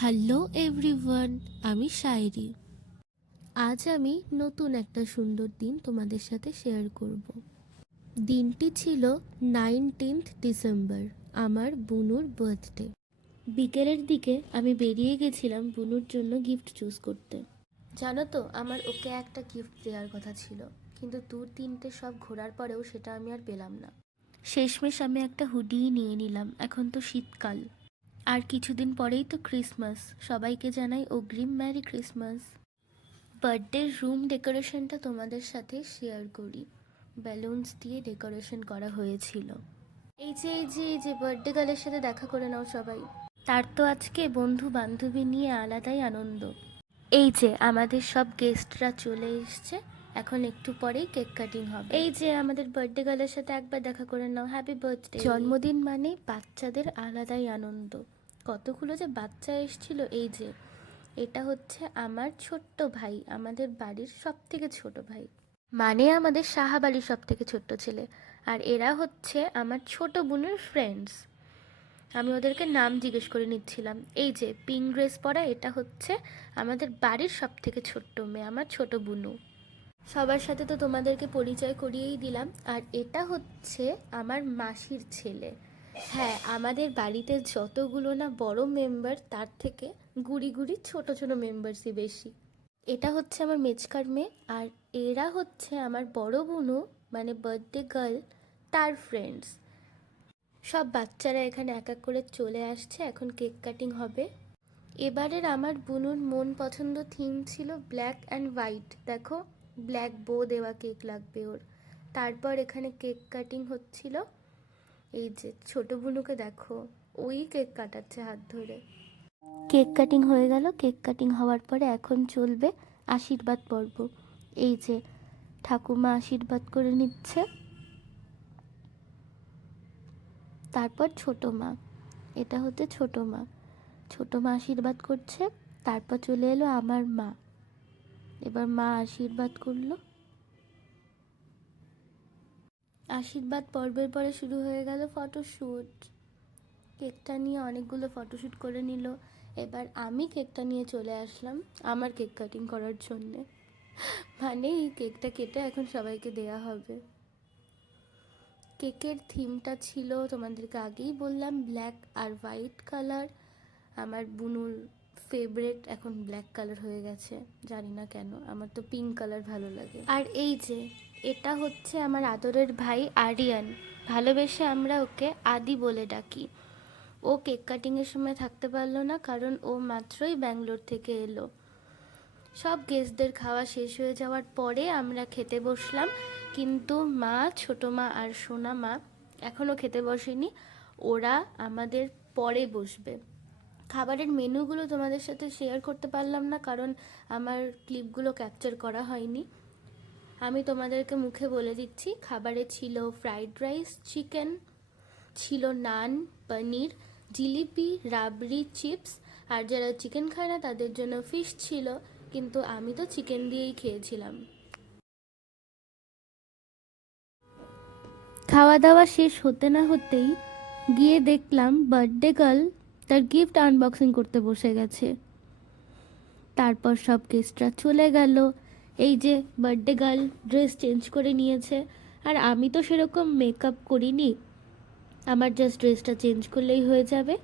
Hello everyone, আমি শায়রি। আজ আমি নতুন একটা সুন্দর দিন তোমাদের সাথে শেয়ার করব। দিনটি ছিল 19th ডিসেম্বর, আমার বুনুর বার্থডে। বিকেলের দিকে আমি বেরিয়ে গেছিলাম বুনুর জন্য গিফট চুজ করতে। জানো তো, আমার ওকে একটা গিফট দেওয়ার কথা ছিল, কিন্তু 2-3টে সব ঘোরার পরেও সেটা আমি আর পেলাম না। শেষমেশ আমি একটা হুডি নিয়ে নিলাম। এখন তো শীতকাল, আর কিছুদিন পরেই তো ক্রিসমাস। সবাইকে জানাই অগ্রিম ম্যারি ক্রিসমাস। বার্থডে রুম ডেকোরেশনটা তোমাদের সাথে শেয়ার করি। ব্যালুনস দিয়ে ডেকোরেশন করা হয়েছিল। এই যে বার্থডে গার্লের সাথে দেখা করে নাও সবাই। তার তো আজকে বন্ধু বান্ধবী নিয়ে আলাদাই আনন্দ। এই যে আমাদের সব গেস্টরা চলে এসছে। এখন একটু পরেই কেক কাটিং হবে। এই যে আমাদের বার্থডে গার্লের সাথে একবার দেখা করে নাও। Happy birthday. জন্মদিন মানে বাচ্চাদের আলাদাই আনন্দ। কতগুলো যে বাচ্চা এসেছিল। এই যে এটা হচ্ছে আমার ছোট্ট ভাই, আমাদের বাড়ির সব থেকে ছোট ভাই, মানে আমাদের সাহাবাড়ির সব থেকে ছোট্ট ছেলে। আর এরা হচ্ছে আমার ছোট বোনের ফ্রেন্ডস। আমি ওদেরকে নাম জিজ্ঞেস করে নিচ্ছিলাম। এই যে পিঙ্ক ড্রেস পরা, এটা হচ্ছে আমাদের বাড়ির সব থেকে ছোট্ট মেয়ে, আমার ছোট বুনু। সবার সাথে তো তোমাদেরকে পরিচয় করিয়েই দিলাম। আর এটা হচ্ছে আমার মাসির ছেলে। হ্যাঁ, আমাদের বাড়িতে যতগুলো না বড় মেম্বার, তার থেকে গুড়ি গুড়ি ছোট ছোট মেম্বারসই বেশি। এটা হচ্ছে আমার মেচকার মেয়ে, আর এরা হচ্ছে আমার বড় বুনু, মানে বার্থডে গার্ল, তার ফ্রেন্ডস। সব বাচ্চারা এখানে এক এক করে চলে আসছে। এখন কেক কাটিং হবে। এবারের আমার বুনুর মন পছন্দ থিম ছিল ব্ল্যাক অ্যান্ড হোয়াইট। দেখো, ব্ল্যাক বো দেওয়া কেক লাগবে ওর। তারপর এখানে কেক কাটিং হচ্ছিল। এই যে ছোট বুনুকে দেখো, ওই কেক কাটাচ্ছে হাত ধরে। কেক কাটিং হয়ে গেল। কেক কাটিং হওয়ার পরে এখন চলবে আশীর্বাদ পর্ব। এই যে ঠাকুমা আশীর্বাদ করে নিচ্ছে, তারপর ছোট মা। এটা হচ্ছে ছোট মা। ছোট মা আশীর্বাদ করছে। তারপর চলে এলো আমার মা। এবার মা আশীর্বাদ করলো। আশীর্বাদ পর্বের পরে শুরু হয়ে গেল ফটোশ্যুট। কেকটা নিয়ে অনেকগুলো ফটোশ্যুট করে নিল। এবার আমি কেকটা নিয়ে চলে আসলাম আমার কেক কাটিং করার জন্যে। মানে এই কেকটা কেটে এখন সবাইকে দেয়া হবে। কেকের থিমটা ছিল, তোমাদেরকে আগেই বললাম, ব্ল্যাক আর হোয়াইট কালার। আমার বুনুর ফেভারেট এখন ব্ল্যাক কালার হয়ে গেছে, জানি না কেন, আমার তো পিঙ্ক কালার ভালো লাগে। আর এই যে এটা হচ্ছে আমার আদরের ভাই আরিয়ান। ভালোবেসে আমরা ওকে আদি বলে ডাকি। ও কেক কাটিংয়ের সময় থাকতে পারলো না, কারণ ও মাত্রই ব্যাঙ্গালোর থেকে এলো। সব গেস্টদের খাওয়া শেষ হয়ে যাওয়ার পরে আমরা খেতে বসলাম, কিন্তু মা, ছোটো মা আর সোনা মা এখনও খেতে বসেনি। ওরা আমাদের পরে বসবে। খাবারের মেনুগুলো তোমাদের সাথে শেয়ার করতে পারলাম না, কারণ আমার ক্লিপগুলো ক্যাপচার করা হয়নি। আমি তোমাদেরকে মুখে বলে দিচ্ছি। খাবারে ছিল ফ্রাইড রাইস, চিকেন, ছিল নান, পনির, জিলিপি, রাবড়ি, চিপস। আর যারা চিকেন খায় না তাদের জন্য ফিশ ছিল, কিন্তু আমি তো চিকেন দিয়েই খেয়েছিলাম। খাওয়া দাওয়া শেষ হতে না হতেই গিয়ে দেখলাম বার্থডে গার্ল তার গিফট আনবক্সিং করতে বসে গেছে। তারপর সব গেস্টরা চলে গেল। এই যে বার্থডে গার্ল ড্রেস চেঞ্জ করে নিয়েছে, আর আমি তো সেরকম মেকআপ করিনি, আমার জাস্ট ড্রেসটা চেঞ্জ করলেই হয়ে যাবে।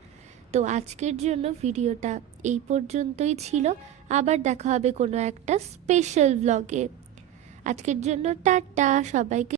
তো আজকের জন্য ভিডিওটা এই পর্যন্তই ছিল। আবার দেখা হবে কোনো একটা স্পেশাল ব্লগে। আজকের জন্য টাটা সবাইকে।